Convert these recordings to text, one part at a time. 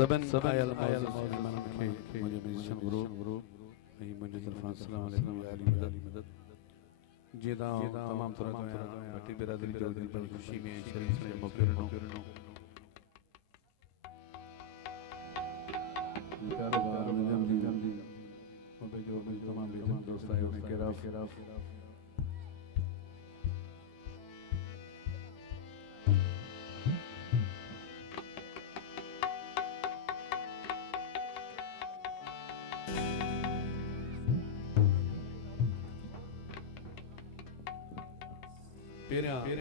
सबन आयल मन के मुझे म्यूजिशियन गुरु मुझे तरफान अस्सलाम वालेकुम या अली मदद जेदा तमाम तरह का भट्टी बिरादरी जो दिल बड़ी खुशी में शरीफ ने मौके नो कारोबार निजाम दी और जो तमाम बेजन दोस्त आए उन्हें केराफ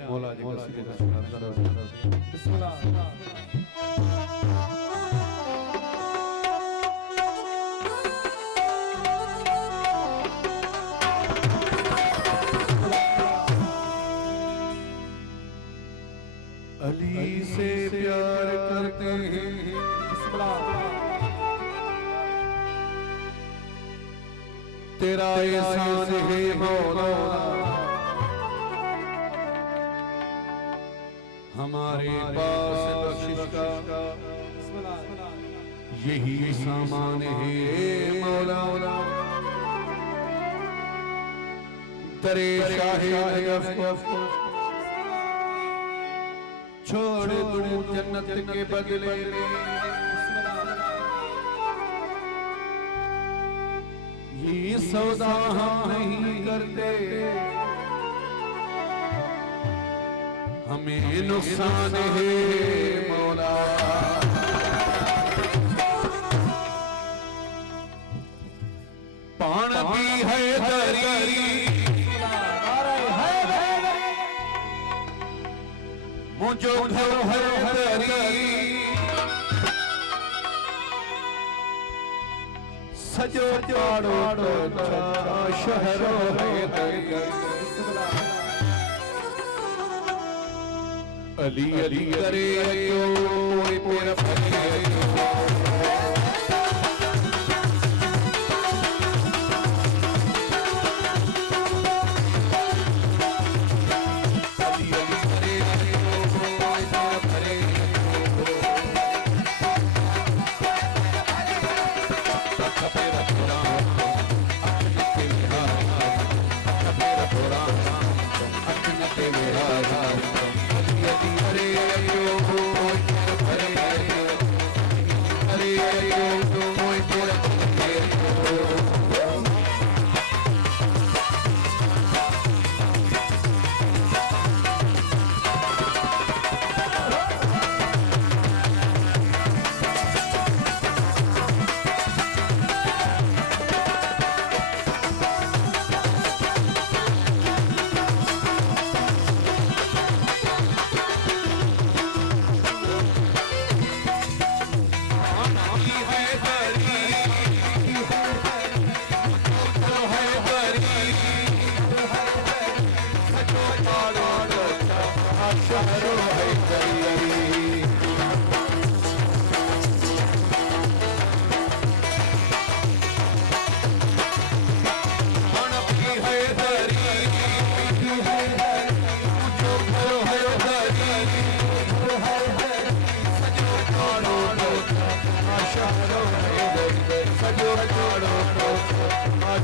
मौला जी का बिस्मिल्लाह अली से प्यार करते हैं तेरा एहसान है मौला हमारे पास बख्शिश का यही सामान है मौला दरे शाहे नजफ छोड़ दूं जन्नत के बदले में ये सौदा हम नहीं करते हमें नुकसान है मौला पान की है दरी मुझो घर है दरी सजो पाड़ो शहरो है दरी अली अली करे कोई मेरा भले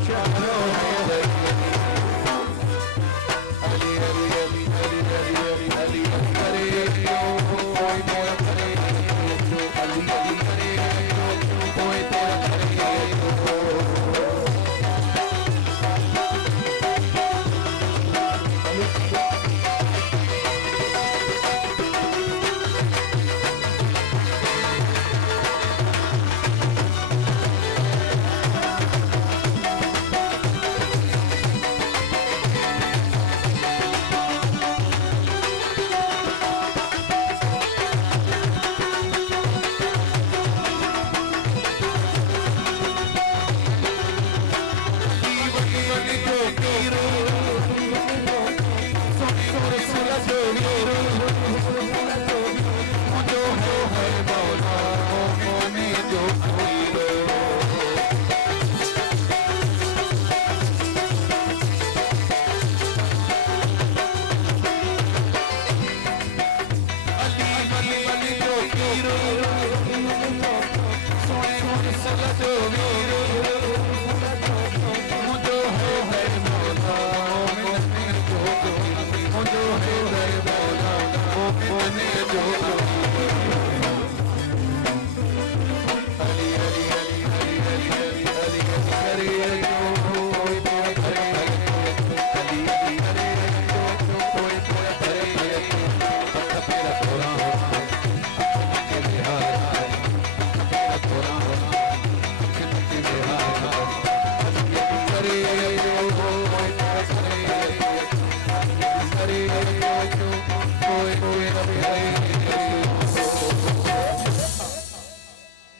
Shut